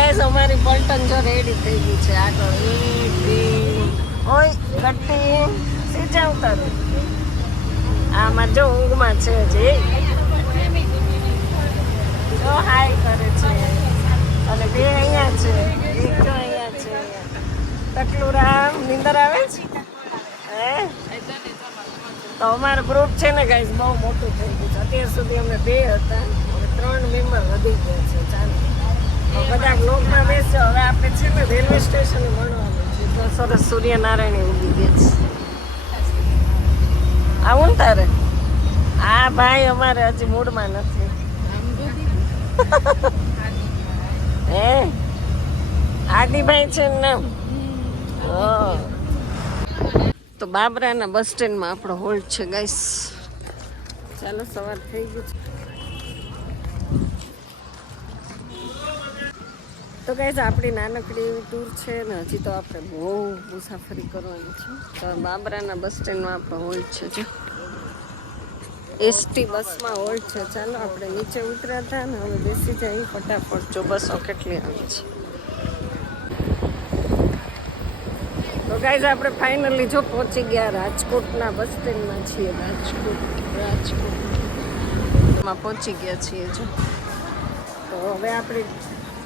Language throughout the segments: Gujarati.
ગાઈસ અમારી પલટન જો રેડી થઈ ગઈ છે. આગળ એક ઓય કટ્ટી સીધા ઉતારો. આમાં જો ઊંઘમાં છે જે જો હાય કરે છે અને બે અહીંયા છે. એક જો અહીંયા છે. તકલું રામ નિંદર આવે છે હે. તો અમારું ગ્રુપ છે ને ગાઈસ બહુ મોટું થઈ ગયું છે. અત્યાર સુધી અમે 2 હતા, હવે 3 મેમ્બર વધી ગયા છે. ચાલો બધા બ્લોકમાં બેસજો. હવે આપણે છે ને રેલવે સ્ટેશન મળવાનું છે. તો સરસ સૂર્યનારાયણ ઉગી ગયા છે. આવું ને તારે? હા ભાઈ અમારે હજી મૂડમાં નથી. હે આદિભાઈ છે ને નામ? તો બાબરાના બસ સ્ટેન્ડમાં આપણો હોલ્ડ છે ગાઈસ. ચાલો સવાર થઈ ગયું છે. તો ગાઈસ આપણી નાનકડી એવી ટૂર છે ને હજી તો આપણે બહુ મુસાફરી કરવાની છે. તો બાબરાના બસ સ્ટેન્ડમાં આપણો હોલ્ડ છે. જો એસટી બસમાં હોલ્ડ છે. ચાલો આપણે નીચે ઉતર્યા હતા ને હવે બેસી જઈએ ફટાફટ. જો બસો કેટલી આવી છે. તો ગાઈઝ આપણે ફાઇનલી જો પહોંચી ગયા રાજકોટના બસ સ્ટેન્ડમાં છીએ. રાજકોટમાં પહોંચી ગયા છીએ. જો તો હવે આપણી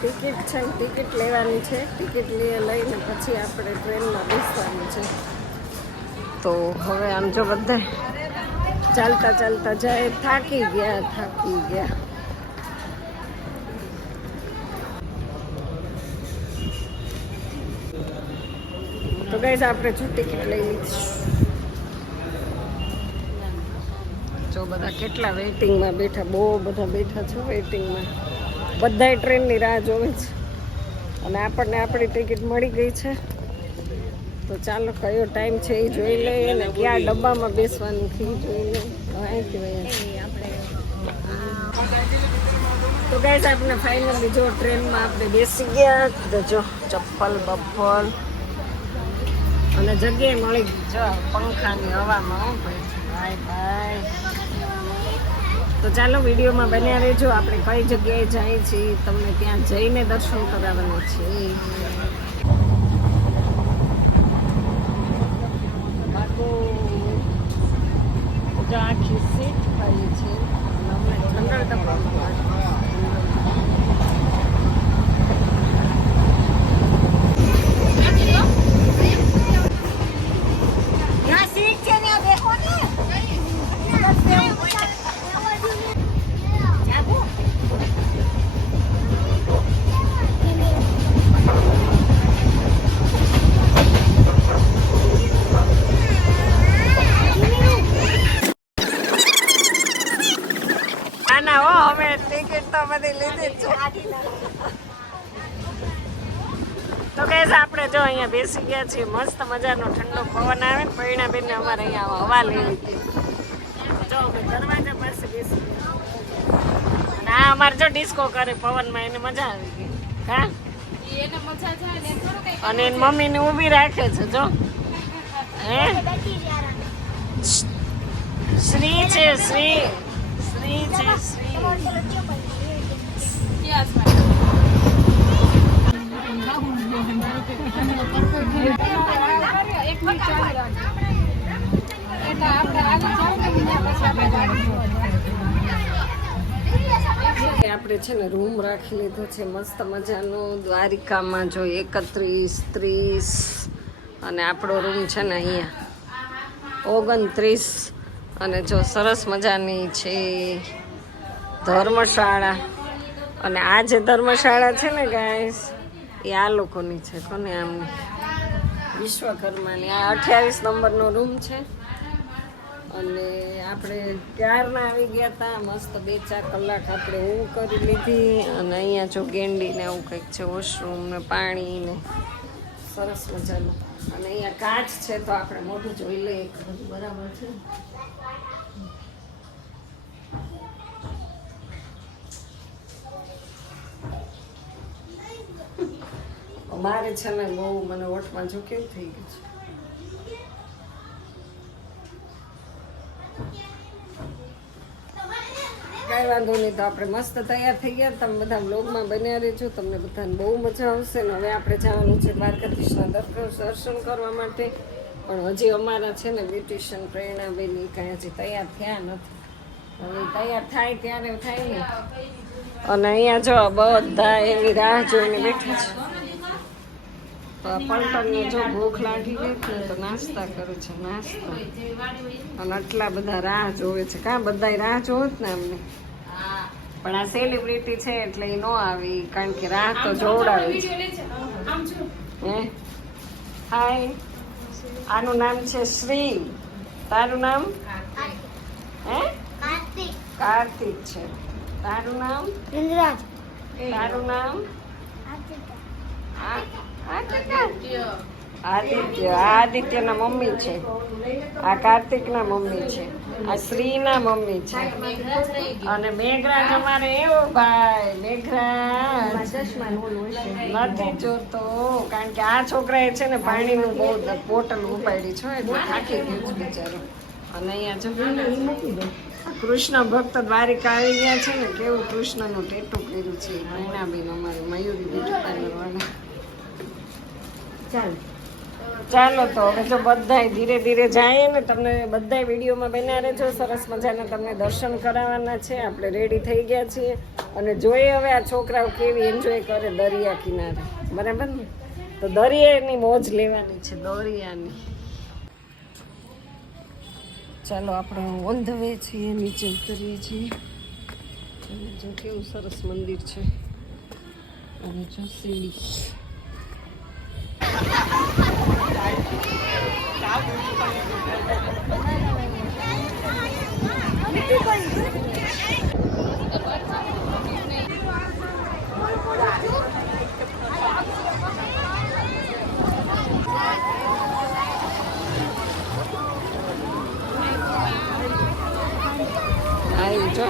ટિકિટ છે ને ટિકિટ લેવાની છે. ટિકિટ લઈને પછી આપણે ટ્રેનમાં બેસવાનું છે. તો હવે આમ જો બધા ચાલતા ચાલતા જાય. થાકી ગયા. તો ગાઈઝ આપણે જો ટિકિટ લઈ લીધી. જો બધા કેટલા વેઇટિંગમાં બેઠા. બહુ બધા બેઠા છે વેઇટિંગમાં. બધાય ટ્રેનની રાહ જોવે છે અને આપણને આપણી ટિકિટ મળી ગઈ છે. તો ચાલો કયો ટાઈમ છે એ જોઈ લઈએ ને કયા ડબ્બામાં બેસવાનું છે એ જોઈ લઈએ. તો ગાઈઝ આપણે ફાઇનલી જો ટ્રેનમાં આપણે બેસી ગયા. તો જો ચપ્પલ બપ્પલ અને જગ્યાએ મળી ગઈ. જો પંખાની હવામાં ભાઈ. તો ચાલો વિડીયોમાં બન્યા રહેજો. આપણે કઈ જગ્યાએ જાય છીએ તમને ત્યાં જઈને દર્શન કરાવવાના છે. આખી સીટ ખાલી છે. જનરલ ડબ્બા તો ગાઈઝ આપણે જો અહીંયા બેસી ગયા છીએ. મસ્ત મજાનો ઠંડો પવન આવે ને. પૈણાબેનને અમારે અહીંયા હવા લેવી હતી. જો અમે દરવાજા પાસે બેસી ગયા. અને આ અમારે જો ડિસ્કો કરે પવનમાં. એને મજા આવી ગઈ. હા અને એની મમ્મીને ઊભી રાખે છે. જો હે શ્રી છે. શ્રી છે. આપણે છે ને રૂમ રાખી લીધો છે મસ્ત મજાનો દ્વારિકામાં. જો 31, 30 અને આપણો રૂમ છે ને અહીંયા 29. અને જો સરસ મજાની છે ધર્મશાળા. અને આ જે ધર્મશાળા છે ને ગાઈસ એ આ લોકોની છે. કોને આમની વિશ્વકર્માની. આ 28 નંબરનો રૂમ છે. અને આપણે ક્યારના આવી ગયા હતા. મસ્ત 2-4 કલાક આપણે ઊંઘ કરી લીધી. અને અહીંયા જો ગેંડી ને એવું કંઈક છે. વોશરૂમ ને પાણી ને સરસ મજાનું. અને અહીંયા કાચ છે તો આપણે મોઢું જોઈ લઈએ બધું બરાબર છે. મારે છે ને બહુ મને ઓઠમાં જો કેવું થઈ ગયું છે. કાંઈ વાંધો નહીં. તો આપણે મસ્ત તૈયાર થઈ ગયા. તમે બધા વ્લોગમાં બન્યા રહેજો, તમને બધાને બહુ મજા આવશે. ને હવે આપણે જવાનું છે દ્વારકાધીશના દર્શન કરવા માટે. પણ હજી અમારા છે ને બ્યુટિશિયન પ્રેરણાબેન એ કાંઈ હજી તૈયાર થયા નથી. હવે તૈયાર થાય ત્યારે થાય ને. અને અહીંયા જો બધા એની રાહ જોઈને બેઠા છે. પલટનને જો ભૂખ લાગી ગઈ ને તો નાસ્તા કરે છે, નાસ્તો. અને આટલા બધા રાહ જોવે છે. કાં બધા રાહ જોવે ને અમને. પણ આ સેલિબ્રિટી છે એટલે એ ન આવી, કારણ કે રાહ તો જોવડાવે છે. હે હાય, આનું નામ છે શ્રી. તારું નામ? હે કાર્તિક છે. તારું નામ? તારું નામ? આદિત્ય. આદિત્યના મમ્મી છે. આ કાર્તિકના મમ્મી છે. આ શ્રીના મમ્મી છે. અને મેઘરાજ અમારે એવો ભાઈ. મેઘરાજ નથી જોતો, કારણ કે આ છોકરાએ છે ને પાણીનું બહુ બોટલ ઉપાડી છે એટલે થાકી ગયું છે બિચારો. અને અહીંયા જો કૃષ્ણ ભક્ત દ્વારિકા આવી ગયા છે ને. કેવું કૃષ્ણનું ટેટુ કર્યું છે મૈનાબેન અમારી મયુરી બ્યુટી પાર્લર વાળા. ચાલો તો હવે જો બધાય ધીરે ધીરે જાય ને. તમને બધાય વિડીયોમાં બન્યા રહેજો. સરસ મજાના તમને દર્શન કરાવવાના છે. આપણે રેડી થઈ ગયા છીએ અને જોઈએ હવે આ છોકરાઓ કેવી એન્જોય કરે દરિયા કિનારે. બરાબર ને? તો દરિયાની મોજ લેવાની છે, દરિયાની. ચાલો આપણે ઓન ધ વે છીએ, નીચે ઉતરીએ છીએ. જો કેવું સરસ મંદિર છે. અને જો સીડી. આવી જો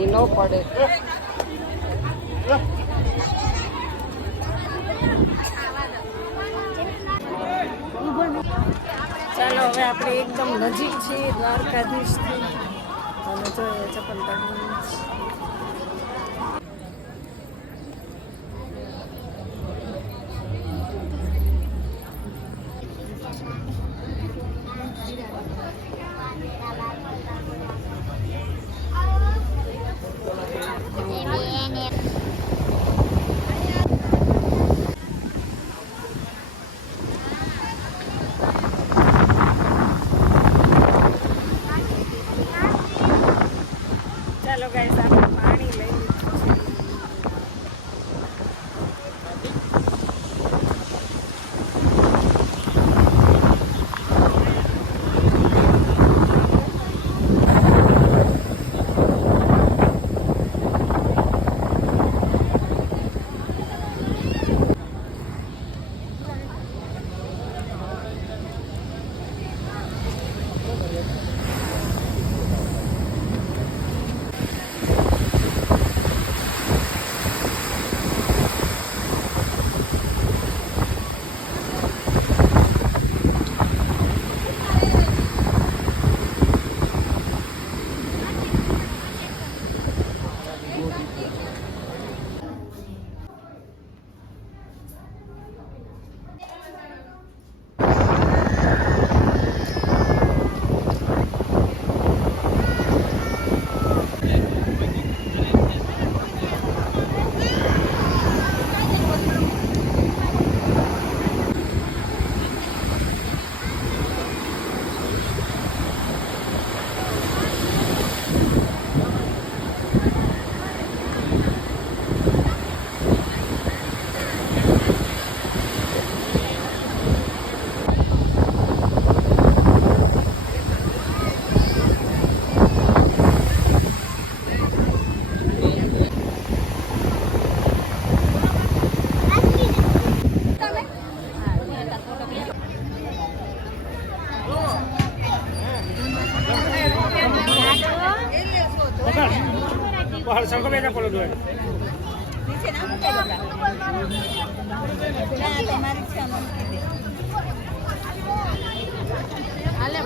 એ ન પડે. ચાલો હવે આપણે એકદમ નજીક છીએ દ્વારકાધીશથી. અને જો ચપ્પલ કાઢવાનું છે. ચાલો ગાઈસ, આપણે પાણી લઈ લીધું છે. બહાર સંકો બેઠા પડો દોય નીચે ના મૂકે બકા ના તમારી છે અમન કીધે હાલે